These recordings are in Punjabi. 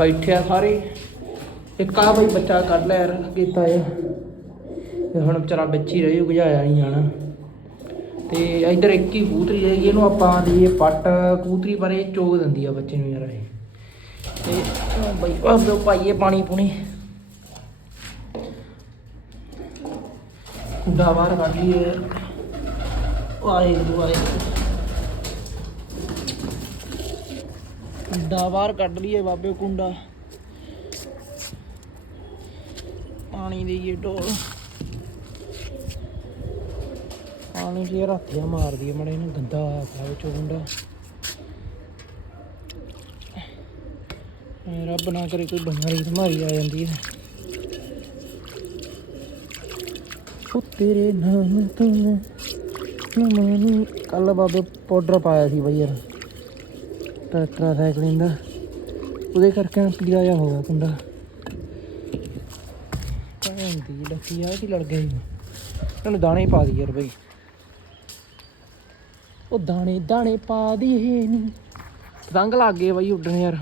ਬੈਠੇ ਆ ਸਾਰੇ। ਇੱਕ ਆ ਬਈ ਬੱਚਾ ਕੱਢ ਲਿਆ ਯਾਰ ਕੀਤਾ ਇਹ। ਤੇ ਹੁਣ ਵਿਚਾਰਾ ਵਿੱਚ ਹੀ ਰਹੀ ਗੁਜਾਇਆ ਨਹੀਂ ਜਾਣਾ। ਤੇ ਇਧਰ ਇੱਕ ਹੀ ਕਬੂਤਰੀ ਹੈਗੀ ਇਹਨੂੰ ਆਪਾਂ ਦੀ ਪੱਟ। ਕਬੂਤਰੀ ਪਰ ਇਹ ਚੋਗ ਦਿੰਦੀ ਆ ਬੱਚੇ ਨੂੰ ਯਾਰ ਇਹ। ਤੇ ਬਈ, ਉਹ ਪਾਈਏ ਪਾਣੀ ਪੂਣੀ। ਕੁੰਡਾ ਬਾਹਰ ਕੱਢ ਲਈਏ। ਵਾਹਿਗੁਰੂ ਵਾਹਿਗੁਰੂ ਕੁੰਡਾ ਬਾਹਰ ਕੱਢ ਲਈਏ ਬਾਬੇ ਕੁੰਡਾ। ਪਾਣੀ ਦੇਈਏ ਢੋਲ। ਪਾਣੀ ਜੀ ਰਾਤੀਆਂ ਮਾਰਦੀ ਹੈ ਮੜੇ ਇਹਨੂੰ ਗੰਦਾ ਆ ਵਿੱਚੋਂ ਕੁੰਡਾ। ਰੱਬ ਨਾ ਕਰੇ ਕੋਈ ਬਿਮਾਰੀ ਧਮਾਰੀ ਆ ਜਾਂਦੀ ਹੈ। ਉਹ ਤੇਰੇ ਨਾਮ ਤੋਂ ਨਮਨ ਕੱਲ ਬਾਬੇ ਪਾਊਡਰ ਪਾਇਆ ਸੀ ਬਈ ਯਾਰ। ਟਰੈਕਟਰ ਸਾਈਕਲਿੰਗ ਦਾ ਉਹਦੇ ਕਰਕੇ ਪੀਲਾ ਜਿਹਾ ਹੋ ਗਿਆ ਕੁੰਡਾ ਕਹਿੰਦੀ ਲੱਕੀ ਆ ਕੀ ਲੜ ਗਈ ਇਹਨੂੰ। ਦਾਣੇ ਪਾ ਦੀ ਯਾਰ ਬਈ। ਉਹ ਦਾਣੇ ਦਾਣੇ ਪਾ ਦੀ ਇਹਨੂੰ। ਪਤੰਗ ਲੱਗ ਗਏ ਬਈ ਉੱਡਣ ਯਾਰ।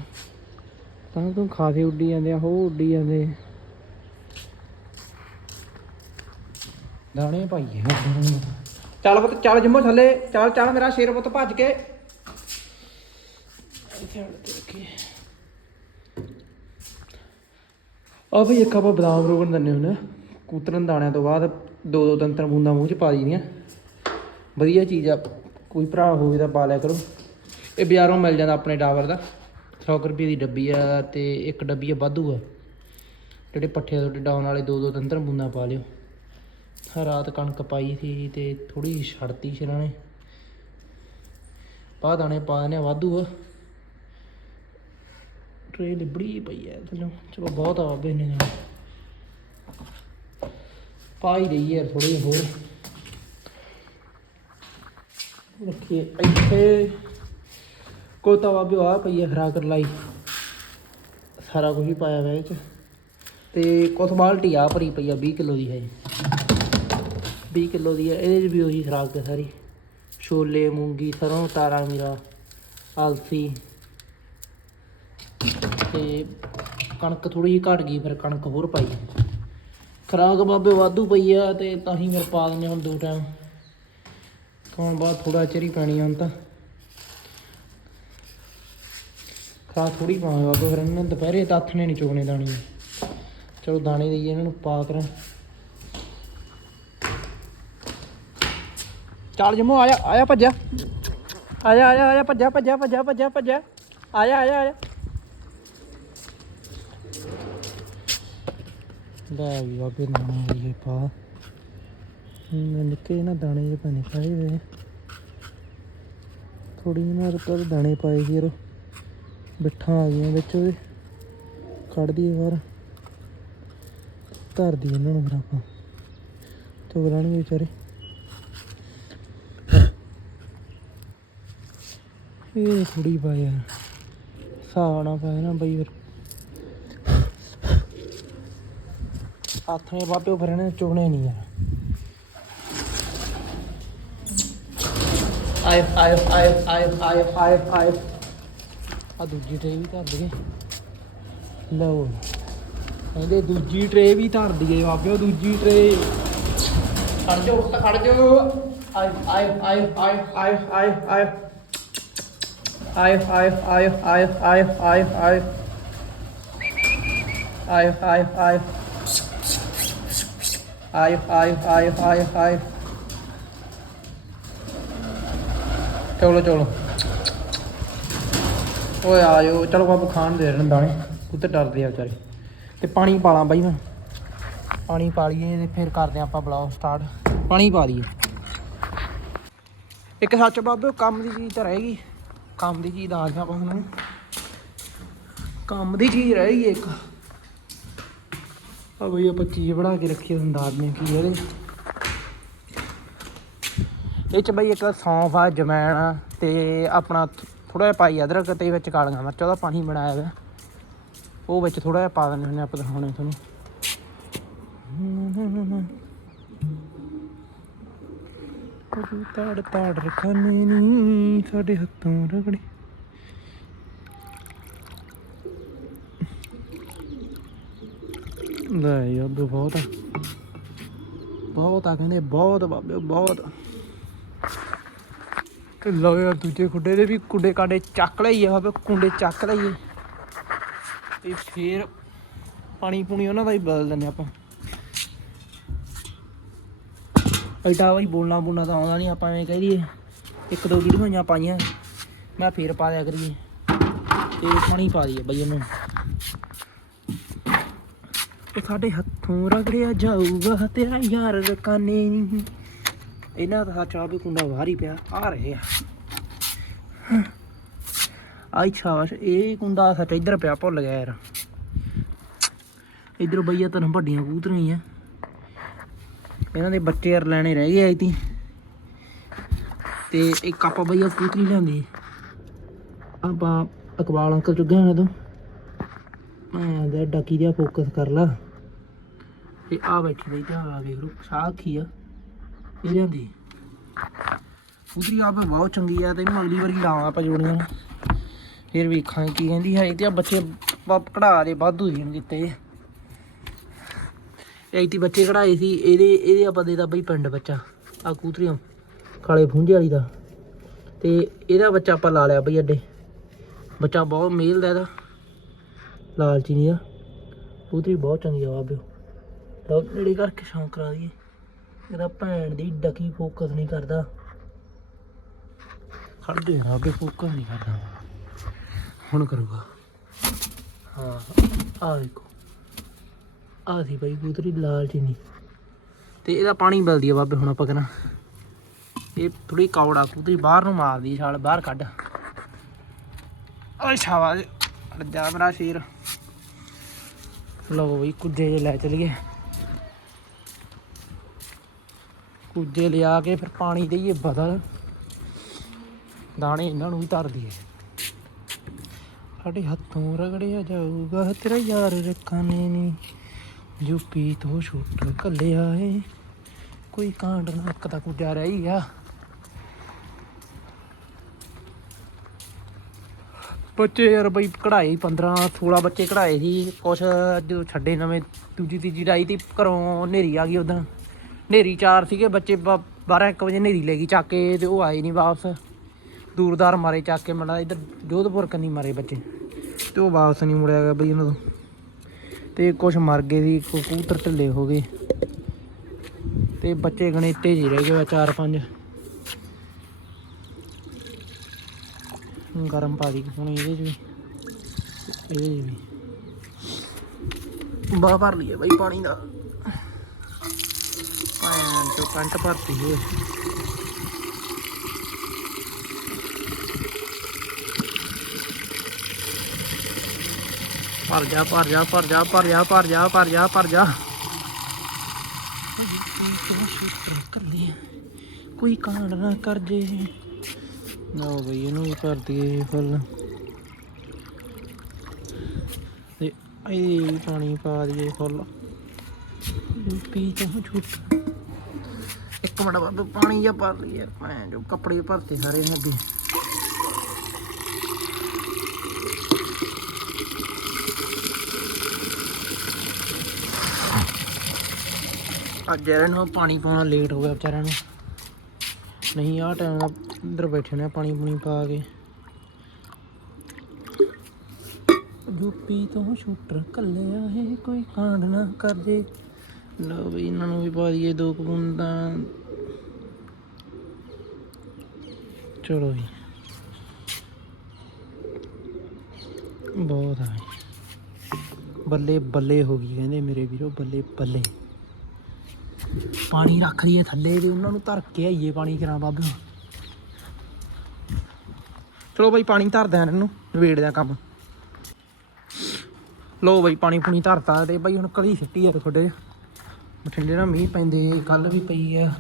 ਪਤੰਗ ਤੋਂ ਖਾਸੇ ਉੱਡੀ ਜਾਂਦੇ ਆ ਹੋ ਉੱਡੀ ਜਾਂਦੇ। ਦਾਣੇ ਪਾਈਏ। ਚੱਲ ਪੁੱਤ, ਚੱਲ ਜੰਮੋ ਥੱਲੇ। ਚੱਲ ਚੱਲ ਮੇਰਾ ਸ਼ੇਰ ਪੁੱਤ ਭੱਜ ਕੇ। ਇੱਥੇ ਹਟ ਆ ਵੀ ਇੱਕ ਆਪਾਂ ਬਦਾਮ ਰੋਗਣ ਦਿੰਦੇ ਹੁੰਦੇ ਆ। ਕੂਤਰਨ ਦਾਣਿਆਂ ਤੋਂ ਬਾਅਦ ਦੋ ਦੋ ਤਿੰਨ ਤਿੰਨ ਬੂੰਦਾਂ ਮੂੰਹ ਚ ਪਾ ਦਈਦੀਆਂ ਵਧੀਆ ਚੀਜ਼ ਆ। ਕੋਈ ਭਰਾ ਹੋਵੇ ਤਾਂ ਪਾ ਲਿਆ ਕਰੋ। ਇਹ ਬਾਜ਼ਾਰੋਂ ਮਿਲ ਜਾਂਦਾ ਆਪਣੇ ਡਾਬਰ ਦਾ। 100 ਰੁਪਏ ਦੀ ਡੱਬੀ ਆ ਤੇ ਇੱਕ ਡੱਬੀ ਆ ਵਾਧੂ ਆ। ਜਿਹੜੇ ਪੱਠੇ ਤੁਹਾਡੇ ਡਾਉਣ ਵਾਲੇ ਦੋ ਦੋ ਤਿੰਨ ਤਿੰਨ ਬੂੰਦਾਂ ਪਾ ਲਿਓ। ਰਾਤ ਕਣਕ ਪਾਈ ਸੀ ਤੇ ਥੋੜੀ ਛੜਤੀ ਸੀ ਇਹਨਾਂ ਨੇ। ਪਾ ਦਾਣੇ, ਪਾ ਦਿੰਦੇ ਆ, ਵਾਧੂ ਆ। ਟਰੇ ਲਿਬੜੀ ਪਈ ਹੈ ਥੱਲੋਂ ਚਲੋ ਬਹੁਤ ਆ ਬਾਬੇ ਨੇ ਪਾਈ ਪਾ ਹੀ ਰਹੀ ਯਾਰ ਥੋੜੀ ਹੋਰ। ਰੱਖੀਏ ਇੱਥੇ। ਕੋਤਾ ਬਾਬੇ ਆ ਪਈ ਐ ਖਰਾਕ ਲਾਈ ਸਾਰਾ ਕੁਝ ਹੀ ਪਾਇਆ ਹੋਇਆ ਇਹ ਚ। ਤੇ ਕੁਛ ਬਾਲਟੀ ਆ ਭਰੀ ਪਈ ਆ 20 ਕਿਲੋ ਦੀ ਹੈ 20 ਕਿਲੋ ਦੀ ਹੈ ਇਹਦੇ 'ਚ ਵੀ ਉਹੀ ਖਰਾਕ ਹੈ ਸਾਰੀ। ਛੋਲੇ, ਮੂੰਗੀ, ਸਰੋਂ ਤਾਰਾ ਮੀਰਾ ਆਲਸੀ। ਤੇ ਕਣਕ ਥੋੜੀ ਜਿਹੀ ਘਟ ਗਈ, ਫਿਰ ਕਣਕ ਹੋਰ ਪਾਈ। ਖਰਾਕ ਬਾਬੇ ਵਾਧੂ ਪਈ ਆ ਤੇ ਤਾਂ ਹੀ ਫਿਰ ਪਾ ਦਿੰਦੇ ਹੁਣ ਦੋ ਟਾਈਮ ਖਾਣ ਬਾਅਦ ਥੋੜਾ ਚਿਰ ਹੀ ਪੈਣੀ ਆ ਹੁਣ ਤਾਂ। ਖਰਾਕ ਥੋੜੀ ਪਾਵਾਂਗੇ ਬਾਬੇ, ਫਿਰ ਇਹਨਾਂ ਦੁਪਹਿਰੇ ਤਾਂ ਹੱਥ ਨੇ ਨਹੀਂ ਚੁਗਣੇ ਦਾਣੇ। ਚਲੋ ਦਾਣੇ ਦੇਈਏ ਇਹਨਾਂ ਨੂੰ, ਪਾ ਕਰਾਂ ਚੱਲ ਜਮੋ, ਆਇਆ ਆਇਆ ਭੱਜਿਆ। ਆਇਆ ਆਇਆ ਆਇਆ, ਭੱਜਿਆ ਭੱਜਿਆ ਭੱਜਿਆ ਭੱਜਿਆ ਭੱਜਿਆ। ਆਇਆ ਆਇਆ ਆਇਆ। ਲੈ ਵੀ ਬਾਬੇ ਦਾਣੇ ਆਈਏ ਪਾ ਨਿੱਕੇ ਨਾ ਦਾਣੇ ਜਿਹੇ ਪਾਣੇ ਪਾਏ ਵੇ ਥੋੜੀ ਨਾ ਕਰ ਦਾਣੇ ਪਾਏ ਸੀ ਯਾਰ। ਬਿੱਠਾਂ ਆ ਗਈਆਂ ਵਿੱਚ ਉਹਦੇ। ਕੱਢਦੀ ਬਾਹਰ। ਧਰਦੀ ਇਹਨਾਂ ਨੂੰ ਫਿਰ ਆਪਾਂ। ਚੁਗ ਲੈਣਗੇ ਵਿਚਾਰੇ। ਇਹ ਥੋੜੀ ਪਾਇਆ ਸਾਣਾ ਪਾਇਆ ਨਾ ਬਈ ਫਿਰ। ਹੱਥ ਨੇ ਬਾਬੇ ਫਿਰ ਇਹਨੇ ਚੁਗਣੇ ਨਹੀਂ ਯਾਰ ਆਏ ਆਏ ਆਏ ਆਏ ਆਏ ਆਏ ਆਏ ਆ ਦੂਜੀ ਟਰੇ ਵੀ ਧਰ ਦਈਏ ਲਓ ਕਹਿੰਦੇ ਦੂਜੀ ਟਰੇ ਵੀ ਧਰ ਦਈਏ ਬਾਬਿਓ ਦੂਜੀ ਟਰੇ ਖੜ ਜਾਓ ਤਾਂ ਖੜ ਜਾਓ ਆਏ ਆਏ ਆਏ ਆਏ ਆਏ ਆਏ ਆਏ ਆਏ ਆਏ ਆਏ ਆਏ ਆਏ ਆਏ ਆਏ ਆਏ ਆਏ ਆਏ ਆਏ ਆਏ ਆਏ ਆਏ ਆਏ ਚਲੋ ਚਲੋ। ਓਏ ਆ ਚਲੋ ਬਾਬੂ ਖਾਣ ਦੇ ਰਹੇ ਦਾਣੇ। ਕੁੱਤੇ ਡਰਦੇ ਆ ਵਿਚਾਰੇ। ਤੇ ਪਾਣੀ ਪਾ ਲਾਂ ਬਾਈ ਮੈਂ। ਪਾਣੀ ਪਾ ਲਈਏ ਤੇ ਫਿਰ ਕਰਦੇ ਆ ਆਪਾਂ ਬਲੌਗ ਸਟਾਰਟ ਪਾਣੀ ਪਾ ਦਈਏ। ਇੱਕ ਸੱਚ ਬਾਬੇ, ਕੰਮ ਦੀ ਚੀਜ਼ ਤਾਂ ਰਹੇਗੀ। ਕੰਮ ਦੀ ਚੀਜ਼ ਦੱਸਦਾ ਆਪਾਂ ਤੁਹਾਨੂੰ ਕੰਮ ਦੀ ਚੀਜ਼ ਰਹੇਗੀ ਇੱਕ। ਆ ਬਈ ਆਪਾਂ ਚੀਜ਼ ਬਣਾ ਕੇ ਰੱਖੀ ਤੁਹਾਨੂੰ ਦੱਸਦੇ ਕੀ ਇਹਦੇ ਇਹ ਚ ਬਈ ਇੱਕ ਸੌਂਫ ਆ ਜਮੈਣ ਆ, ਤੇ ਆਪਣਾ ਥੋੜਾ ਜਿਹਾ ਪਾਈ ਅਦਰਕ ਤੇ ਵਿੱਚ ਕਾਲੀਆਂ ਮਿਰਚਾਂ ਦਾ ਪਾਣੀ ਬਣਾਇਆ ਹੋਇਆ। ਉਹ ਵਿੱਚ ਥੋੜਾ ਜਿਹਾ ਪਾ ਦਿੰਦੇ ਹੁੰਦੇ ਆਪਾਂ ਦਿਖਾਉਣੇ ਤੁਹਾਨੂੰ। ਕਰੂ ਤਾੜ ਰਖਾਨੇ ਨੀ, ਸਾਡੇ ਹੱਥੋਂ ਰਗੜੇ। ਲੈ ਯਾਰ ਬਹੁਤ ਆ। ਬਹੁਤ ਆ ਕਹਿੰਦੇ, ਬਹੁਤ ਬਾਬੇ, ਬਹੁਤ। ਤੇ ਲਓ ਯਾਰ, ਦੂਜੇ ਖੁੱਡੇ ਦੇ ਵੀ ਕੁੰਡੇ ਕਾਂਡੇ ਚੱਕ ਲਈਏ ਬਾਬੇ, ਕੁੰਡੇ ਚੱਕ ਲਈਏ। ਤੇ ਫੇਰ ਪਾਣੀ ਪੂਣੀ ਉਹਨਾਂ ਦਾ ਹੀ ਬਦਲ ਦਿੰਦੇ ਆਪਾਂ। ਐਡਾ ਬਾਈ ਬੋਲਣਾ ਬੋਲਣਾ ਤਾਂ ਆਉਂਦਾ ਨਹੀਂ, ਆਪਾਂ ਐਵੇਂ ਕਹਿ ਦਈਏ। ਇੱਕ ਦੋ ਵੀਡੀਓਆਂ ਪਾਈਆਂ, ਮੈਂ ਫੇਰ ਪਾ ਦਿਆ ਕਰੀਏ। ਤੇ ਪਾਣੀ ਪਾ ਦਈਏ ਬਈ ਇਹਨੂੰ ਉਹ ਸਾਡੇ ਹੱਥੋਂ ਰਗੜਿਆ ਜਾਊਗਾ ਤੇਰਾ ਯਾਰ ਰਕਾਨੇ। ਨੀ। ਇਹਨਾਂ ਦਾ ਚਾਹ ਕੁੰਡਾ ਬਾਹਰ ਹੀ ਪਿਆ, ਆ ਰਹੇ ਆ। ਆਈ ਛਾਵਸ਼ ਇਹ ਕੁੰਡਾ ਸੱਚ ਇੱਧਰ ਪਿਆ, ਭੁੱਲ ਗਿਆ ਯਾਰ। ਇੱਧਰ ਬਈਆ ਤਨ ਵੱਡੀਆਂ ਕੂਤਰੀਆਂ ਆ। ਇਹਨਾਂ ਦੇ ਬੱਚੇ ਯਾਰ ਲੈਣੇ ਰਹਿ ਗਏ ਆਈ ਤੀ ਤੇ ਇੱਕ ਆਪਾਂ ਬਈਆ ਕੂਤਰੀ ਲਿਆਂਦੀ। ਆਪਾਂ ਅਕਬਾਲ ਅੰਕਲ ਚੁੱਗੇ ਹੋਣੇ ਤੋਂ। ਮੈਂ ਦਾ ਡਾਕੀ ਜਿਹਾ ਫੋਕਸ ਕਰ ਲਾ। ਤੇ ਆ ਬੈਠੀ ਬਈ ਧਿਆਨ ਆ ਵੇਖ ਲੋ ਸਾਖੀ ਆ, ਇਹ ਲਿਆਂਦੀ। ਕਬੂਤਰੀ ਆਪੇ ਬਹੁਤ ਚੰਗੀ ਆ, ਤੇ ਇਹਨੂੰ ਅਗਲੀ ਵਾਰੀ ਲਾਵਾਂ ਆਪਾਂ ਜੋੜੀਆਂ ਨੂੰ। ਫਿਰ ਵੇਖਾਂਗੇ ਕੀ ਕਹਿੰਦੀ ਹੈ ਤੇ ਆ ਬੱਚੇ ਕਢਾ ਦੇ, ਵਾਧੂ ਦੀ ਦਿੱਤੇ ਇਹ ਬੱਚੇ ਕਢਾਏ ਸੀ, ਇਹਦੇ ਇਹਦੇ ਆਪਾਂ ਦੇਦਾ ਬਈ ਪਿੰਡ ਬੱਚਾ ਆ ਕੂਤਰੀਆਂ, ਕਾਲੇ ਫੁੰਝੇ ਵਾਲੀ ਦਾ। ਤੇ ਇਹਦਾ ਬੱਚਾ ਆਪਾਂ ਲਾ ਲਿਆ ਬਈ ਅੱਡੇ। ਬੱਚਾ ਬਹੁਤ ਮੇਲ ਦਾ ਇਹਦਾ। ਲਾਲਚੀ ਨਹੀਂ ਆ। ਕੂਤਰੀ ਬਹੁਤ ਚੰਗੀ ਆ ਬਾਬਿਓ ਲਓ ਨੇੜੇ ਕਰਕੇ ਸ਼ੌਂਕ ਕਰਾ ਦਈਏ। ਇਹਦਾ ਭੈਣ ਦੀ ਡਕੀ ਫੋਕਸ ਨਹੀਂ ਕਰਦਾ। ਖੜ ਦੇ ਅੱਗੇ ਫੋਕਸ ਨਹੀਂ ਕਰਦਾ। ਹੁਣ ਕਰੂਗਾ। ਹਾਂ ਆ ਦੇਖੋ। ਆ ਸੀ ਬਈ ਕਬੂਤਰੀ ਲਾਲ ਚੀਨੀ। ਤੇ ਇਹਦਾ ਪਾਣੀ ਬਲਦੀ ਆ ਬਾਬੇ ਹੁਣ ਆਪਾਂ ਕਰਾਂ ਇਹ ਥੋੜੀ ਕੌੜਾ ਕਬੂਤਰੀ ਬਾਹਰ ਨੂੰ ਮਾਰਦੀ ਛਾਲ ਬਾਹਰ ਕੱਢ। ਓਏ ਸ਼ਾਬਾਸ਼ ਰੱਜਾ ਮੇਰਾ ਸ਼ੇਰ। ਲਓ ਬਈ ਕੁੱਜੇ ਜੇ ਲੈ ਚਲੀਏ। ਕੁੱਜੇ ਲਿਆ ਕੇ ਫਿਰ ਪਾਣੀ ਦੇਈਏ ਬਦਲ। ਦਾਣੇ ਇਹਨਾਂ ਨੂੰ ਵੀ ਧਰ ਦਈਏ। ਸਾਡੇ ਹੱਥੋਂ ਰਗੜਿਆ ਜਾਊਗਾ, ਤੇਰਾ ਯਾਰ ਰੱਖਾਨੇ ਨੀ। ਯੂਪੀ ਤੋਂ ਛੁੱਟ ਕੱਲਿਆ ਏ, ਕੋਈ ਕਾਂਡ ਨਾ, ਇੱਕ ਤਾਂ ਕੁੱਜਾ ਰਹੀ ਆ ਬੱਚੇ ਯਾਰ ਬਈ ਕਢਾਏ 15 16 ਬੱਚੇ ਕਢਾਏ ਸੀ, ਕੁਛ ਜਦੋਂ ਛੱਡੇ ਨਵੇਂ, ਦੂਜੀ ਤੀਜੀ ਰਾਈ ਤੇ ਘਰੋਂ ਹਨੇਰੀ ਆ ਗਈ ਉਦੋਂ। ਹਨੇਰੀ ਚਾਰ ਸੀਗੇ, ਬੱਚੇ 12 1 ਵਜੇ ਹਨੇਰੀ ਲੈ ਗਈ ਚੱਕ ਕੇ ਤੇ ਉਹ ਆਏ ਨਹੀਂ ਵਾਪਸ। ਦੂਰਦਾਰ ਮਾਰੇ ਚੱਕ ਕੇ ਮੜਾ ਇੱਧਰ ਜੋਧਪੁਰ ਕੰਨੀ ਮਾਰੇ ਬੱਚੇ। ਤੇ ਉਹ ਵਾਪਸ ਨਹੀਂ ਮੁੜਿਆ ਗਿਆ ਬਈ ਉਹਨਾਂ ਤੋਂ। ਤੇ ਕੁਛ ਮਰ ਗਏ ਸੀ ਕਬੂਤਰ ਢਿੱਲੇ ਹੋ ਗਏ। ਤੇ ਬੱਚੇ ਗਣੇਤੇ ਜੀ ਰਹਿ ਗਏ ਚਾਰ ਪੰਜ। ਗਰਮ ਪਾ ਦੀ ਹੁਣ ਇਹਦੇ ਚ ਵੀ। ਤੇ ਇਹਦੇ ਚ ਵੀ। ਬਾਹ ਭਰ ਲਈਏ ਬਈ ਪਾਣੀ ਦਾ ਚੋ ਕੰਟ ਭਰਤੀ ਹੋਏ ਭਰ ਜਾ ਭਰ ਜਾ ਭਰ ਜਾ ਭਰ ਜਾ ਭਰ ਜਾ ਭਰ ਜਾ ਭਰ ਜਾ। ਕੱਲੀ ਕੋਈ ਕਾਂਡ ਨਾ ਕਰ ਜੇ। ਨਾ ਬਈ ਇਹਨੂੰ ਵੀ ਕਰ ਦਈਏ ਫੁੱਲ। ਤੇ ਇਹ ਵੀ ਪਾਣੀ ਪਾ ਦਈਏ ਫੁੱਲ। ਪੀ ਤਾਂ ਝੂਠ ਇੱਕ ਮਿੰਟ ਬਾਅਦ ਪਾਣੀ ਜਿਹਾ ਭਰ ਲਈਏ ਮੈਂ ਜੋ ਕੱਪੜੇ ਭਰਤੇ ਸਾਰੇ ਨੇ ਅੱਗੇ। ਅੱਜ ਇਹਨਾਂ ਨੂੰ ਪਾਣੀ ਪਾਉਣਾ ਲੇਟ ਹੋ ਗਿਆ ਵਿਚਾਰਿਆਂ ਨੂੰ। ਨਹੀਂ, ਆਹ ਟਾਈਮ ਦਾ ਅੰਦਰ ਬੈਠੇ ਨੇ ਪਾਣੀ ਪੂਣੀ ਪਾ ਕੇ। ਯੂਪੀ ਤੋਂ ਸ਼ੂਟਰ ਕੱਲਿਆ ਹੈ ਕੋਈ ਕਾਂਡ ਨਾ ਕਰ ਜੇ। ਲਓ ਵੀ ਇਹਨਾਂ ਨੂੰ ਵੀ ਪਾ ਦਈਏ ਦੋ ਕੁ ਬੂੰਦਾਂ ਚਲੋ ਜੀ। ਬਹੁਤ ਆ। ਬੱਲੇ ਬੱਲੇ ਹੋ ਗਈ ਕਹਿੰਦੇ ਮੇਰੇ ਵੀਰੋ, ਬੱਲੇ ਬੱਲੇ। ਪਾਣੀ ਰੱਖ ਲਈਏ ਥੱਲੇ ਤੇ ਉਹਨਾਂ ਨੂੰ ਧਰ ਕੇ ਆਈਏ ਪਾਣੀ ਕਰਾਂ ਬਾਬੇ। ਚਲੋ ਬਾਈ ਪਾਣੀ ਧਰਦੇ ਆ ਇਹਨੂੰ ਨਵੇੜਦੇ ਆ ਕੰਮ। ਲੋ ਬਾਈ ਪਾਣੀ ਪੂਣੀ ਧਰਤਾ ਤੇ ਬਾਈ ਹੁਣ ਕਲੀ ਸਿੱਟੀ ਆ ਤੁਹਾਡੇ। ਬਠਿੰਡੇ ਨਾਲ ਮੀਂਹ ਪੈਂਦੇ ਕੱਲ ਵੀ ਪਈ ਆ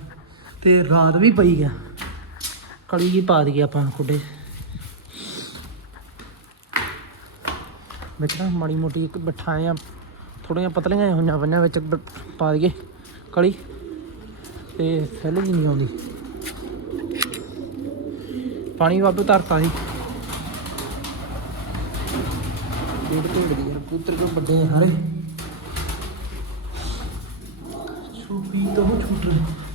ਤੇ ਰਾਤ ਵੀ ਪਈ ਆ। ਕਲੀ ਜੀ ਪਾ ਦਈਏ ਆਪਾਂ ਤੁਹਾਡੇ ਵਿੱਚ ਨਾ ਮਾੜੀ ਮੋਟੀ ਇੱਕ ਬਿਠਾ ਆ ਥੋੜੀਆਂ ਪਤਲੀਆਂ ਹੋਈਆਂ ਬੰਨਿਆਂ ਵਿੱਚ ਪਾ ਦਈਏ ਕਲੀ। ਤੇ ਸੈਲ ਜੀ ਨਹੀਂ ਆਉਂਦੀ। ਪਾਣੀ ਵਾਧੂ ਧਰਤਾ ਸੀ। ਡੇਢ ਢੇੜ ਦੀ ਯਾਰ ਪੁੱਤਰ ਕੋ ਵੱਡੇ ਆ ਹਰੇ? ਤੋਂ ਛੁੱਟ।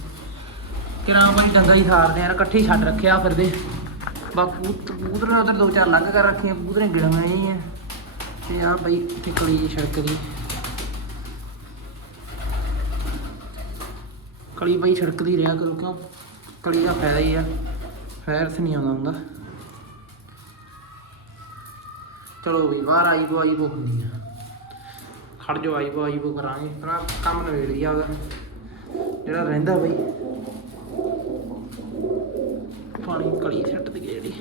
ਕਿਰਾਂ ਭਾਈ ਡੰਗਾ ਹੀ ਸਾਰਦੇ ਆ ਇਕੱਠੇ ਹੀ ਛੱਡ ਰੱਖਿਆ ਫਿਰਦੇ ਬਾ ਕਬੂਤਰ ਉਧਰ ਦੋ ਚਾਰ ਲੱਗ ਕਰ ਰੱਖੀਆਂ, ਕਬੂਤਰ ਨੇ ਹੀ ਆ। ਤੇ ਆ ਬਈ ਇੱਥੇ ਕਲੀ ਜੀ ਸੜਕ ਦੀ। ਕਲੀ ਬਈ ਛੜਕਦੀ ਰਿਹਾ ਕਰੋ, ਕਿਉਂ? ਕਲੀ ਦਾ ਫਾਇਦਾ ਹੀ ਆ ਫੈਰਸ ਨਹੀਂ ਆਉਂਦਾ ਹੁੰਦਾ। ਚਲੋ ਵੀ ਬਾਹਰ ਆਈ ਬੋ ਆਈ ਬੋ ਹੁੰਦੀ ਆ। ਖੜ ਜੋ ਆਈ ਬੋ ਆਈ ਬੋ ਕਰਾਂਗੇ। ਪਰ ਕੰਮ ਨਵੇੜ ਗਿਆ ਉਹਦਾ। ਜਿਹੜਾ ਰਹਿੰਦਾ ਬਈ। ਪਾਣੀ ਕਲੀ ਛੱਟ ਦੀ ਜਿਹੜੀ।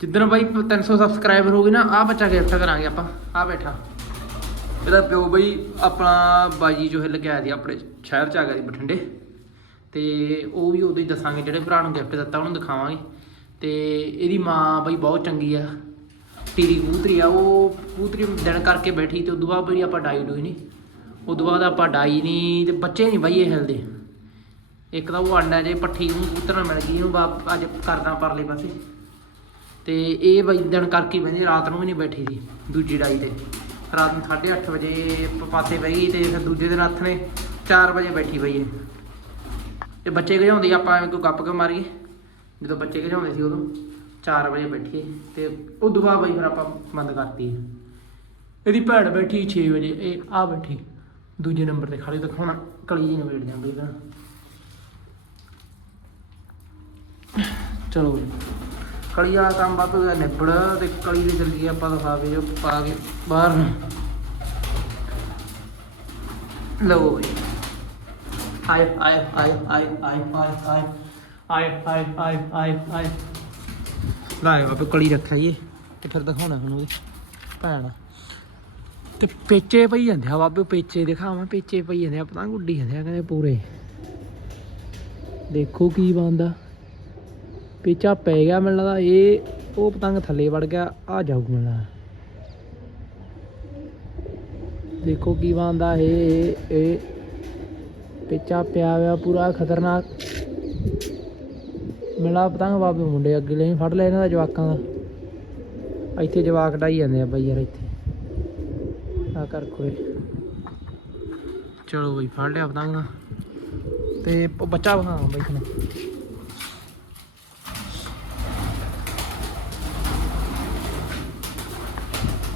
ਜਿੱਦਣ ਬਾਈ 300 ਸਬਸਕ੍ਰਾਈਬਰ ਹੋ ਗਏ ਨਾ ਆ ਬੱਚਾ ਗਿਫਟ ਕਰਾਂਗੇ ਆਪਾਂ। ਆ ਬੈਠਾ। ਇਹਦਾ ਪਿਓ ਬਈ ਆਪਣਾ ਬਾਜੀ ਜੋ ਹੈ ਲੱਗਿਆ ਸੀ ਆਪਣੇ ਸ਼ਹਿਰ ਚ ਆ ਗਿਆ ਸੀ ਬਠਿੰਡੇ। ਤੇ ਉਹ ਵੀ ਉਦੋਂ ਹੀ ਦੱਸਾਂਗੇ ਜਿਹੜੇ ਭਰਾ ਨੂੰ ਗਿਫਟ ਦਿੱਤਾ, ਉਹਨੂੰ ਦਿਖਾਵਾਂਗੇ। ਤੇ ਇਹਦੀ ਮਾਂ ਬਈ ਬਹੁਤ ਚੰਗੀ ਆ। ਟੀਰੀ ਕਬੂਤਰੀ ਆ, ਉਹ ਕਬੂਤਰੀ ਦਿਨ ਕਰਕੇ ਬੈਠੀ ਤੇ ਉਦੋਂ ਬਾਅਦ ਬਈ ਆਪਾਂ ਡਾਈ ਡੂਈ ਨਹੀਂ। ਉਦੋਂ ਬਾਅਦ ਆਪਾਂ ਡਾਈ ਨਹੀਂ ਤੇ ਬੱਚੇ ਨਹੀਂ ਬਈ ਇਹ ਹਿਲਦੇ। ਇੱਕ ਤਾਂ ਉਹ ਆਂਡਾ ਜੇ ਪੱਠੀ ਨੂੰ ਕਬੂਤਰ ਨਾਲ ਮਿਲ ਗਈ ਇਹਨੂੰ ਬਾ- ਅੱਜ ਕਰਦਾ ਪਰਲੇ ਪਾਸੇ। ਤੇ ਇਹ ਬਈ ਦਿਨ ਕਰਕੇ ਬੈਂਦੀ ਰਾਤ ਨੂੰ ਵੀ ਨਹੀਂ ਬੈਠੀ ਸੀ ਦੂਜੀ ਡਾਈ ਤੇ। ਰਾਤ ਨੂੰ 8:30 ਵਜੇ ਪ- ਪਾਸੇ ਬਹਿ ਗਈ ਤੇ ਫਿਰ ਦੂਜੇ ਦਿਨ ਹੱਥ ਨੇ 4 ਵਜੇ ਬੈਠੀ ਬਈ ਇਹ। ਤੇ ਬੱਚੇ ਘਜਾਉਂਦੀ ਆਪਾਂ ਐਵੇਂ ਕੋਈ ਗੱਪ ਕੇ ਮਾਰੀਏ? ਜਦੋਂ ਬੱਚੇ ਘਜਾਉਂਦੇ ਸੀ ਉਦੋਂ। 4 ਵਜੇ ਬੈਠੀਏ ਤੇ ਉਹ ਦੁਆ ਬਈ ਫਿਰ ਆਪਾਂ ਬੰਦ ਕਰਤੀ ਇਹਦੀ ਭੈਣ ਬੈਠੀ 6 ਵਜੇ ਇਹ ਆ ਬੈਠੀ ਦੂਜੇ ਨੰਬਰ ਤੇ ਖੜੀ ਦਿਖਾਉਣਾ ਕਲੀ ਜੀ ਨਵੇੜ ਜਾਂਦੀ ਇਹਦਾ ਚਲੋ ਜੀ ਕਲੀ ਵਾਲਾ ਕੰਮ ਬਾਤ ਹੋ ਗਿਆ ਨਿਬੜ ਤੇ ਕਲੀ ਦੇ ਚੱਲੀ ਆਪਾਂ ਦਿਖਾਵੇ ਜੋ ਪਾ ਕੇ ਬਾਹਰ ਨੂੰ ਲਓ ਜੀ ਆਏ ਆਏ ਆਏ ਆਏ ਆਏ ਆਏ ਆਏ ਆਏ ਆਏ ਆਏ ਆਏ ਆਏ ਬਾਬੇ ਕਲੀ ਰੱਖਿਆ ਜੀ ਤੇ ਫਿਰ ਦਿਖਾਉਣਾ ਹੁਣ ਉਹਦੀ ਭੈਣ। ਤੇ ਪੇਚੇ ਪਈ ਜਾਂਦੇ ਆ ਬਾਬੇ, ਪੇਚੇ ਦਿਖਾਵਾਂ, ਪੇਚੇ ਪਈ ਜਾਂਦੇ ਆ ਪਤੰਗ ਉੱਡੀ ਜਾਂਦੇ ਆ ਕਹਿੰਦੇ ਪੂਰੇ। ਦੇਖੋ ਕੀ ਬੰਦਾ ਪੇਚਾ ਪੈ ਗਿਆ ਮੈਨੂੰ ਲੱਗਦਾ, ਇਹ, ਉਹ ਪਤੰਗ ਥੱਲੇ ਵੜ ਗਿਆ, ਆ ਜਾਊ ਮੈਨੂੰ ਲੱਗਦਾ। ਦੇਖੋ ਕੀ ਬੰਦਾ ਇਹ ਇਹ। ਪੇਚਾ ਪਿਆ ਹੋਇਆ ਪੂਰਾ, ਖਤਰਨਾਕ। ਮਿਲਾ ਪਤੰਗ ਬਾਬੇ ਮੁੰਡੇ ਅੱਗੇ ਲੈ ਫੜ ਲਿਆ ਇਹਨਾਂ ਦਾ ਜਵਾਕਾਂ ਦਾ। ਇੱਥੇ ਜਵਾਕ ਡਾਈ ਜਾਂਦੇ ਆ ਬਾਈ ਯਾਰ ਇੱਥੇ। ਆ ਕਰ ਕੋਲੇ ਚਲੋ ਬਈ, ਫੜ ਲਿਆ ਪਤੰਗ। ਤੇ ਬੱਚਾ ਵਹਾ ਬਈ ਤੁਹਾਨੂੰ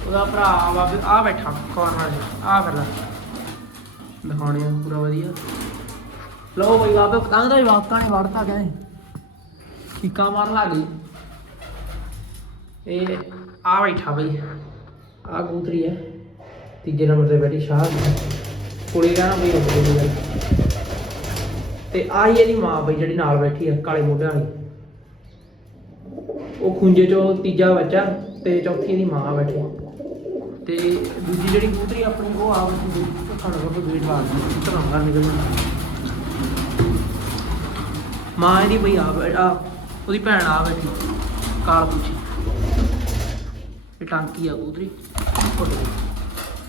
ਉਹਦਾ ਭਰਾ ਬਾਬੇ ਆ ਬੈਠਾ ਕਾਰਨਰ ਆ ਫਿਰ ਦਿਖਾਉਣੇ ਪੂਰਾ ਵਧੀਆ। ਲਓ ਬਈ ਬਾਬੇ ਪਤੰਗ ਦਾ ਜਵਾਕਾਂ ਨੇ ਵੜਤਾ ਕਹਿੰਦੇ। ਚੀਕਾਂ ਮਾਰਨ ਲੱਗ ਗਈ। ਇਹ ਆ ਬੈਠਾ ਬਈ ਆ ਕਬੂਤਰੀ ਹੈ ਤੀਜੇ ਨੰਬਰ ਤੇ ਬੈਠੀ ਸ਼ਾਹ। ਕੁੜੀ ਦਾ ਨਾ ਬਈ ਉੱਤੇ ਦੀ ਤੇ ਆ ਹੀ ਇਹਦੀ ਮਾਂ ਬਈ ਜਿਹੜੀ ਨਾਲ ਬੈਠੀ ਹੈ ਕਾਲੇ ਮੋਢਿਆਂ ਵਾਲੀ। ਉਹ ਖੁੰਝੇ ਚੋਂ ਤੀਜਾ ਬੱਚਾ ਤੇ ਚੌਥੀ ਇਹਦੀ ਮਾਂ ਬੈਠੀ। ਤੇ ਦੂਜੀ ਜਿਹੜੀ ਕਬੂਤਰੀ ਆਪਣੀ, ਉਹ ਆ ਖਾਣਾ ਕੋ ਵੇਟ ਮਾਰਦੀ ਧਰੰਗਾ ਨਿਕਲ ਮਾਂ ਇਹਦੀ ਬਈ ਆ ਉਹਦੀ ਭੈਣ ਆ ਬੈਠੀ, ਕਾਲ ਪੁੱਛੀ। ਇਹ ਟਾਂਕੀ ਆ ਕਬੂਤਰੀ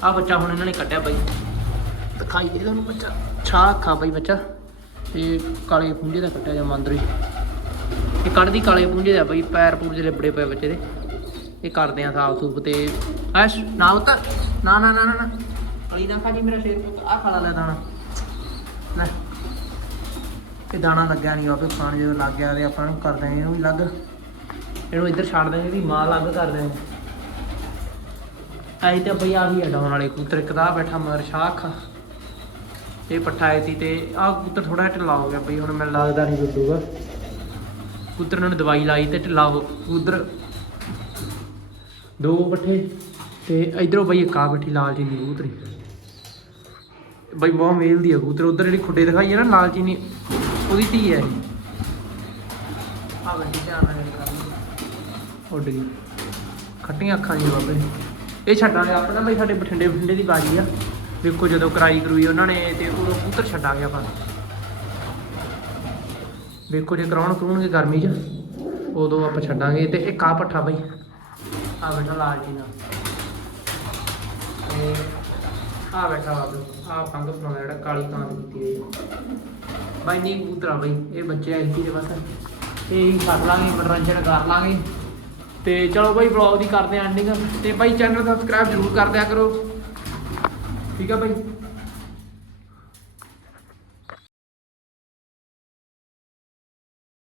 ਆ ਬੱਚਾ ਹੁਣ ਇਹਨਾਂ ਨੇ ਕੱਢਿਆ ਬਾਈ। ਦਿਖਾਈ ਦੇ ਤੁਹਾਨੂੰ ਬੱਚਾ। ਛਾਹ ਅੱਖਾਂ ਬਈ ਬੱਚਾ। ਤੇ ਕਾਲੇ ਪੁੰਜੇ ਦਾ ਕੱਟਿਆ ਜਾਂ ਮੰਦਰੀ। ਇਹ ਕੱਢਦੀ ਕਾਲੇ ਪੁੰਜੇ ਦਾ ਬਈ, ਪੈਰ ਪੂਰ ਜਿਹੜੇ ਬੜੇ ਪਏ ਬੱਚੇ ਦੇ। ਇਹ ਕਰਦੇ ਆ ਸਾਫ਼ ਸੂਫ ਤੇ। ਐਸ਼ ਨਾ ਉਤਾ ਨਾ ਨਾ ਨਾ ਨਾ ਨਾ। ਅਲੀ ਨਾ ਖਾਜੀ ਮੇਰਾ ਸ਼ੇਰ ਆ ਖਾ ਲੈ ਦਾਣਾ। ਲੈ। ਇਹ ਦਾਣਾ ਲੱਗਿਆ ਨਹੀਂ ਆਪੇ ਖਾਣ ਜਦੋਂ ਲੱਗ ਗਿਆ ਤੇ ਆਪਾਂ ਨੂੰ ਕਰਦੇ ਆ ਇਹਨੂੰ ਵੀ ਲੱਗ ਇਹਨੂੰ ਇੱਧਰ ਛੱਡ ਦੇ ਇਹਦੀ ਮਾਂ ਲੱਗ ਕਰਦੇ ਆ ਆਈ ਤੇ ਬਈ ਆ ਵੀ ਆ ਵਾਲੇ ਕਬੂਤਰ, ਇੱਕ ਦਾ ਬੈਠਾ ਮਗਰ ਸ਼ਾਖ। ਇਹ ਪੱਠਾ ਆਈ ਸੀ ਤੇ ਆਹ ਕਬੂਤਰ ਥੋੜਾ ਜਿਹਾ ਢਿੱਲਾ ਹੋ ਗਿਆ ਬਈ, ਹੁਣ ਮੈਨੂੰ ਲੱਗਦਾ ਨਹੀਂ ਗੁੱਡੂਗਾ ਕਬੂਤਰ ਨੂੰ ਦਵਾਈ ਲਾਈ ਤੇ ਢਿੱਲਾ ਹੋ, ਕਬੂਤਰ। ਦੋ ਪੱਠੇ ਤੇ ਇਧਰੋਂ ਬਈ ਇੱਕ ਆ ਬੈਠੀ ਲਾਲ ਚੀਨੀ ਕਬੂਤਰੀ। ਬਈ ਬਹੁਤ ਮੇਲ ਦੀ ਆ ਕਬੂਤਰ, ਉਧਰ ਜਿਹੜੀ ਖੁੱਡੇ ਦਿਖਾਈ ਹੈ ਨਾ ਲਾਲ ਚੀਨੀ। ਉਹਦੀ ਧੀ ਹੈ ਇਹ ਆ ਬੈਠੀ ਧਿਆਨ ਨਾਲ ਕਰ ਉੱਡ ਗਈ। ਖੱਟੀਆਂ ਅੱਖਾਂ ਜੀ ਬਾਬੇ। ਇਹ ਛੱਡਾਂਗੇ ਆਪਣਾ ਬਈ ਸਾਡੇ ਬਠਿੰਡੇ ਬਠਿੰਡੇ ਦੀ ਬਾਜੀ ਆ। ਵੇਖੋ ਜਦੋਂ ਕਰਾਈ ਕਰੂਈ ਉਹਨਾਂ ਨੇ ਤੇ ਉਦੋਂ ਕਬੂਤਰ ਛੱਡਾਂਗੇ ਆਪਾਂ ਵੇਖੋ ਜੇ ਕਰਾਉਣ ਕਰੂਣਗੇ ਗਰਮੀ 'ਚ ਉਦੋਂ ਆਪਾਂ ਛੱਡਾਂਗੇ। ਤੇ ਇੱਕ ਆ ਪੱਠਾ ਬਈ। ਆ ਬੈਠਾ ਲਾਲ ਜੀ ਨਾਲ। ਤੇ ਆ ਬੈਠਾ ਬਾਬੂ ਆ ਫੰਗ ਫਲਾਉਣਾ ਜਿਹੜਾ ਕਾਲੀ ਕਾਂ ਦੀ ਕੀਤੀ ਹੋਈ ਬਾਈ ਨਹੀਂ ਕਬੂਤਰਾ ਬਈ, ਇਹ ਬੱਚੇ ਆਈ ਸੀ ਦੇ ਬਸ। ਇਹ ਕਰ ਲਾਂਗੇ, ਮਨੋਰੰਜਨ ਕਰ ਲਾਂਗੇ। ਤੇ ਚਲੋ ਬਾਈ ਵਲੌਗ ਦੀ ਕਰਦੇ ਆਂ ਐਂਡਿੰਗ ਤੇ ਬਾਈ ਚੈਨਲ ਸਬਸਕ੍ਰਾਈਬ ਜ਼ਰੂਰ ਕਰ ਦਿਆ ਕਰੋ। ਠੀਕ ਆ ਬਾਈ?